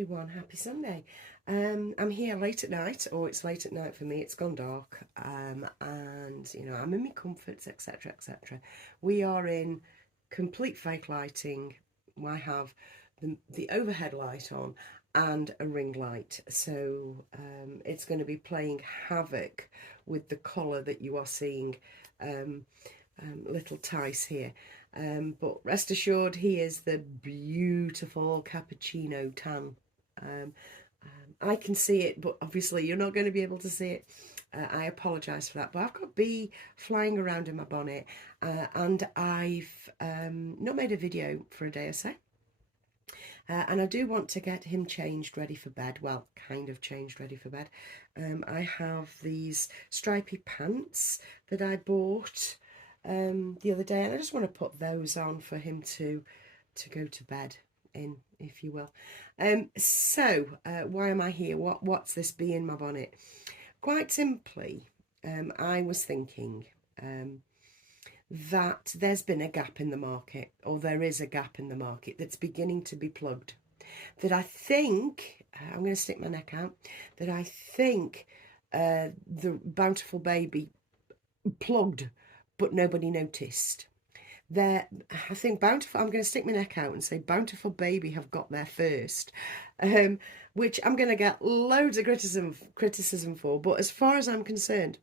everyone, happy Sunday. I'm here late at night, or it's late at night for me, it's gone dark, and I'm in my comforts, etc, etc. We are in complete fake lighting. I have the overhead light on and a ring light, so it's going to be playing havoc with the colour that you are seeing. Little Tice here, but rest assured he is the beautiful cappuccino tan. I can see it, but obviously you're not going to be able to see it. I apologise for that, but I've got bee flying around in my bonnet, and I've not made a video for a day or so. And I do want to get him changed, ready for bed. Well, kind of changed, ready for bed. I have these stripy pants that I bought the other day, and I just want to put those on for him to go to bed in, if you will. So why am I here? What's this bee in my bonnet? Quite simply, I was thinking that there's been a gap in the market, or there is a gap in the market that's beginning to be plugged. That I think, I'm going to stick my neck out, that I think the Bountiful Baby plugged, but nobody noticed. I think Bountiful, I'm going to stick my neck out and say Bountiful Baby have got there first, which I'm going to get loads of criticism for, but as far as I'm concerned,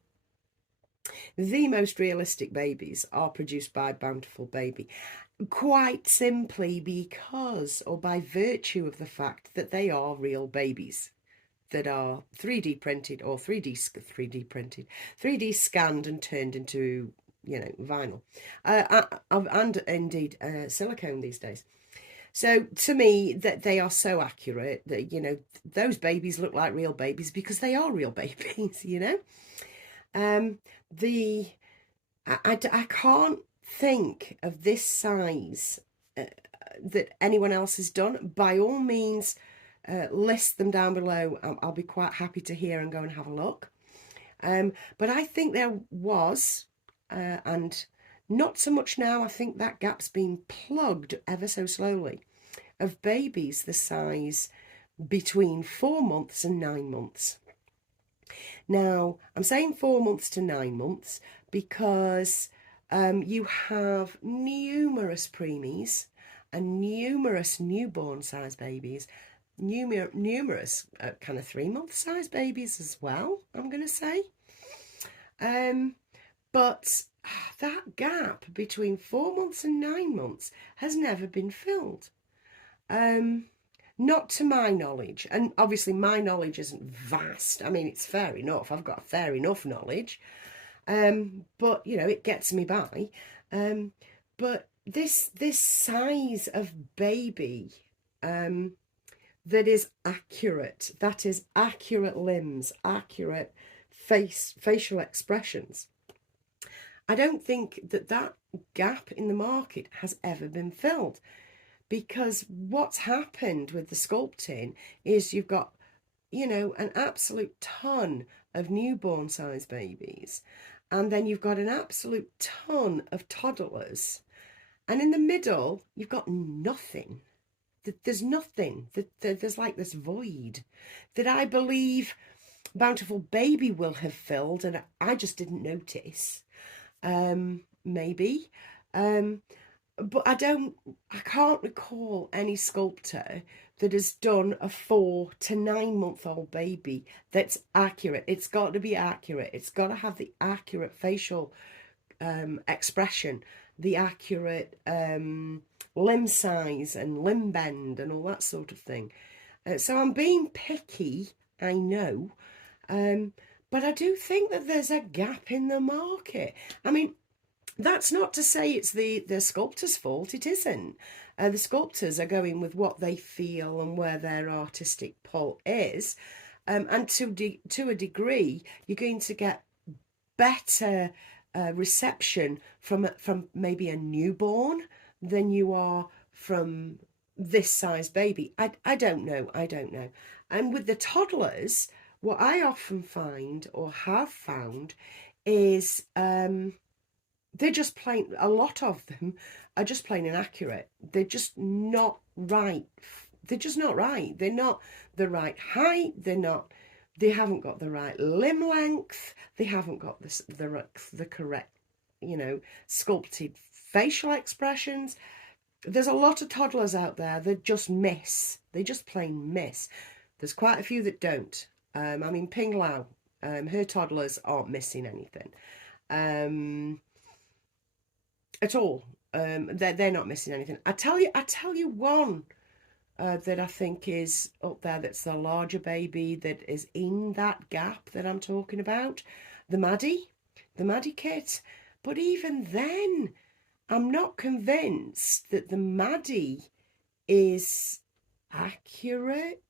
the most realistic babies are produced by Bountiful Baby, quite simply because, or by virtue of the fact that they are real babies that are 3D printed, or 3D printed, 3D scanned and turned into, vinyl, and indeed silicone these days. So to me, that they are so accurate that, those babies look like real babies because they are real babies, I can't think of this size that anyone else has done. By all means, list them down below. I'll be quite happy to hear and go and have a look. But I think there was, and not so much now, I think that gap's been plugged ever so slowly, of babies the size between 4 months and 9 months. Now, I'm saying 4 months to 9 months because you have numerous preemies and numerous newborn size babies, numerous kind of 3-month size babies as well, I'm going to say. But that gap between 4 months and 9 months has never been filled. Not to my knowledge, and obviously my knowledge isn't vast. I mean, it's fair enough. I've got fair enough knowledge, but it gets me by. But this size of baby, that is accurate. That is accurate limbs, accurate facial expressions. I don't think that gap in the market has ever been filled. Because what's happened with the sculpting is you've got, an absolute ton of newborn size babies, and then you've got an absolute ton of toddlers, and in the middle you've got nothing. There's nothing. There's like this void that I believe Bountiful Baby will have filled, and I just didn't notice. Maybe. But I can't recall any sculptor that has done a 4 to 9 month old baby that's accurate. It's got to be accurate. It's got to have the accurate facial expression, the accurate limb size and limb bend and all that sort of thing. So I'm being picky, I know, but I do think that there's a gap in the market. I mean, that's not to say it's the sculptor's fault. It isn't. The sculptors are going with what they feel and where their artistic pull is. And to a degree, you're going to get better reception from maybe a newborn than you are from this size baby. I don't know. And with the toddlers, what I often find, or have found, is they're just plain, a lot of them are just plain inaccurate. They're just not right they're just not right. They're not the right height. They haven't got the right limb length. They haven't got the correct, sculpted facial expressions. There's a lot of toddlers out there that just miss. They just plain miss. There's quite a few that don't. Ping Lao, her toddlers aren't missing anything at all. They're not missing anything. I tell you one that I think is up there. That's the larger baby that is in that gap that I'm talking about. The Maddie kit. But even then, I'm not convinced that the Maddie is accurate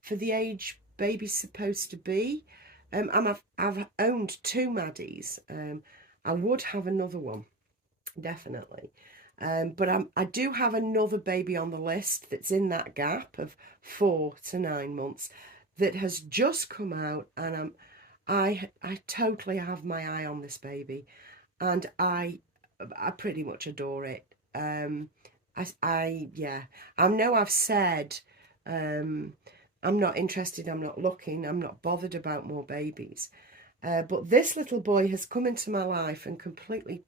for the age baby's supposed to be. I've owned 2 Maddies. I would have another one, definitely. But I do have another baby on the list that's in that gap of 4 to 9 months that has just come out, and I totally have my eye on this baby, and I pretty much adore it. I know I've said I'm not interested, I'm not looking, I'm not bothered about more babies. But this little boy has come into my life and completely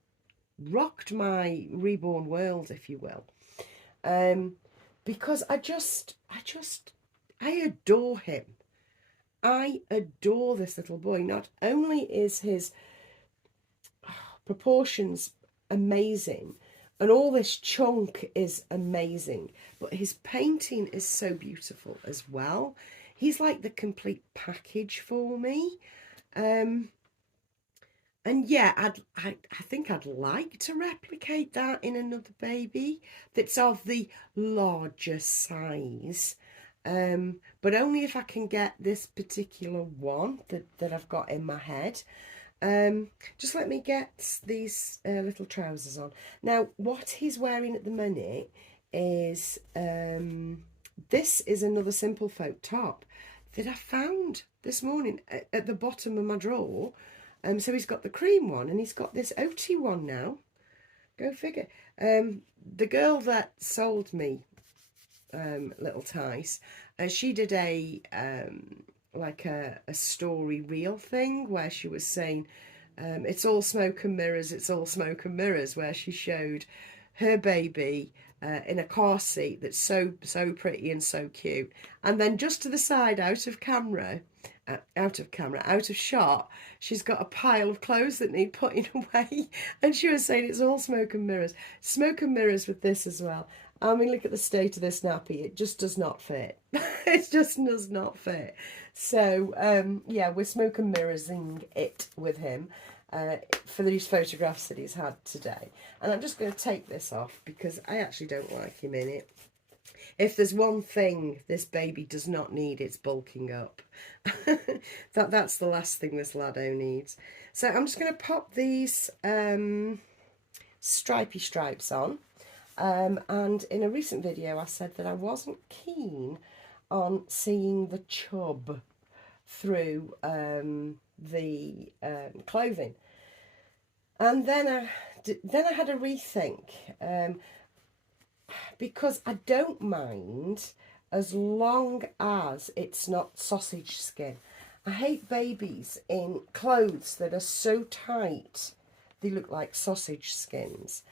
rocked my reborn world, if you will. Because I adore him. I adore this little boy. Not only is his proportions amazing, and all this chunk is amazing, but his painting is so beautiful as well. He's like the complete package for me. And yeah, I think I'd like to replicate that in another baby that's of the larger size. But only if I can get this particular one that I've got in my head. Just let me get these little trousers on. Now, what he's wearing at the minute is, this is another Simple Folk top that I found this morning at the bottom of my drawer. So he's got the cream one, and he's got this oaty one now. Go figure. The girl that sold me Little Tice, she did a story reel thing where she was saying it's all smoke and mirrors, it's all smoke and mirrors, where she showed her baby in a car seat that's so pretty and so cute, and then just to the side, out of shot, she's got a pile of clothes that need putting away, and she was saying it's all smoke and mirrors with this as well. I mean, look at the state of this nappy. It just does not fit. It just does not fit. So, yeah, we're smoke and mirrorsing it with him for these photographs that he's had today. And I'm just going to take this off because I actually don't like him in it. If there's one thing this baby does not need, it's bulking up. That's the last thing this laddo needs. So I'm just going to pop these stripy stripes on. And in a recent video I said that I wasn't keen on seeing the chub through the clothing, and then I had a rethink, because I don't mind as long as it's not sausage skin. I hate babies in clothes that are so tight they look like sausage skins.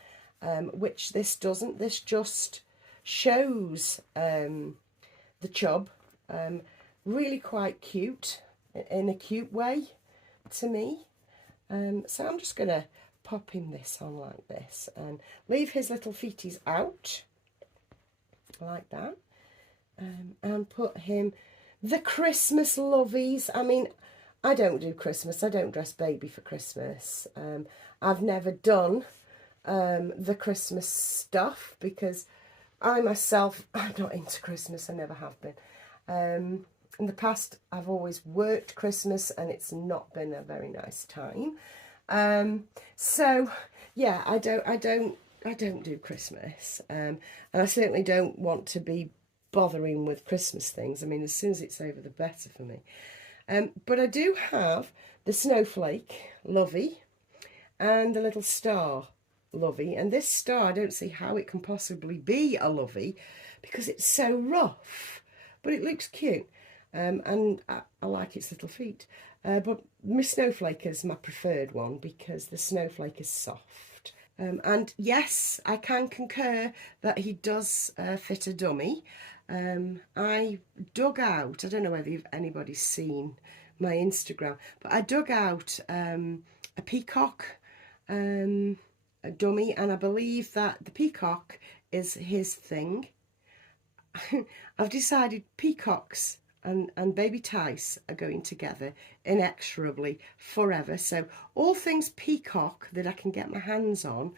Which this doesn't. This just shows the chub, really quite cute, in a cute way to me. So I'm just going to pop him this on like this and leave his little feeties out like that, and put him the Christmas lovies. I mean, I don't do Christmas. I don't dress baby for Christmas. I've never done the Christmas stuff because I myself, I'm not into Christmas. I never have been. In the past, I've always worked Christmas and it's not been a very nice time. So yeah, I don't do Christmas, and I certainly don't want to be bothering with Christmas things. I mean, as soon as it's over, the better for me. But I do have the snowflake lovey and the little star lovey, and this star, I don't see how it can possibly be a lovey because it's so rough, but it looks cute. And I like its little feet. But my Snowflake is my preferred one because the Snowflake is soft. And yes, I can concur that he does fit a dummy. I dug out, I don't know whether anybody's seen my Instagram, but I dug out a peacock a dummy, and I believe that the peacock is his thing. I've decided peacocks and baby Tice are going together inexorably forever. So all things peacock that I can get my hands on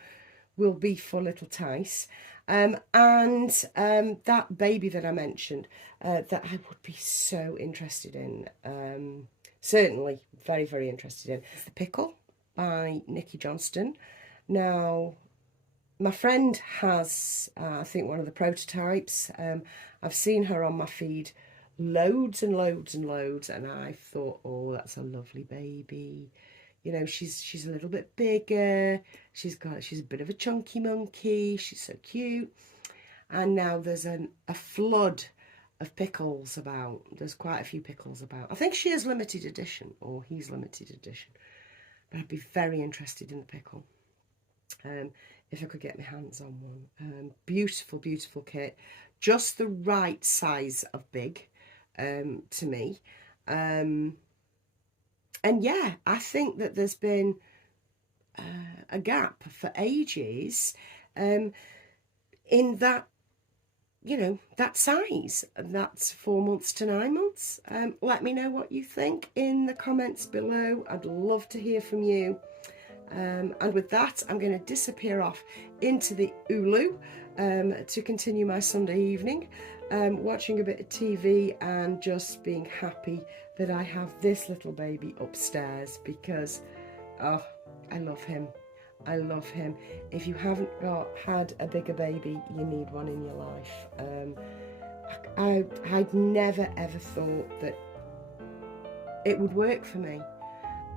will be for little Tice. And that baby that I mentioned that I would be so interested in, certainly very, very interested in, is The Pickle by Nikki Johnston. Now, my friend has, I think, one of the prototypes. I've seen her on my feed loads and loads and loads, and I thought, oh, that's a lovely baby. You know, she's a little bit bigger. She's a bit of a chunky monkey. She's so cute. And now there's a flood of pickles about. There's quite a few pickles about. I think she is limited edition, or he's limited edition. But I'd be very interested in the pickle. If I could get my hands on one. Beautiful, beautiful kit. Just the right size of big to me. And yeah, I think that there's been a gap for ages in that, you know, that size. That's 4 months to 9 months. Let me know what you think in the comments below. I'd love to hear from you. And with that, I'm going to disappear off into the Ulu to continue my Sunday evening, watching a bit of TV and just being happy that I have this little baby upstairs because, oh, I love him. I love him. If you haven't had a bigger baby, you need one in your life. I'd never ever thought that it would work for me.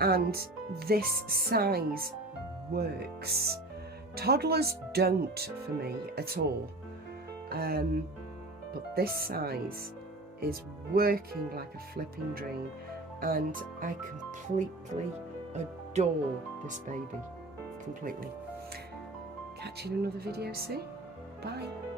And this size works. Toddlers don't for me at all. But this size is working like a flipping dream. And I completely adore this baby. Completely. Catch you in another video soon. Bye.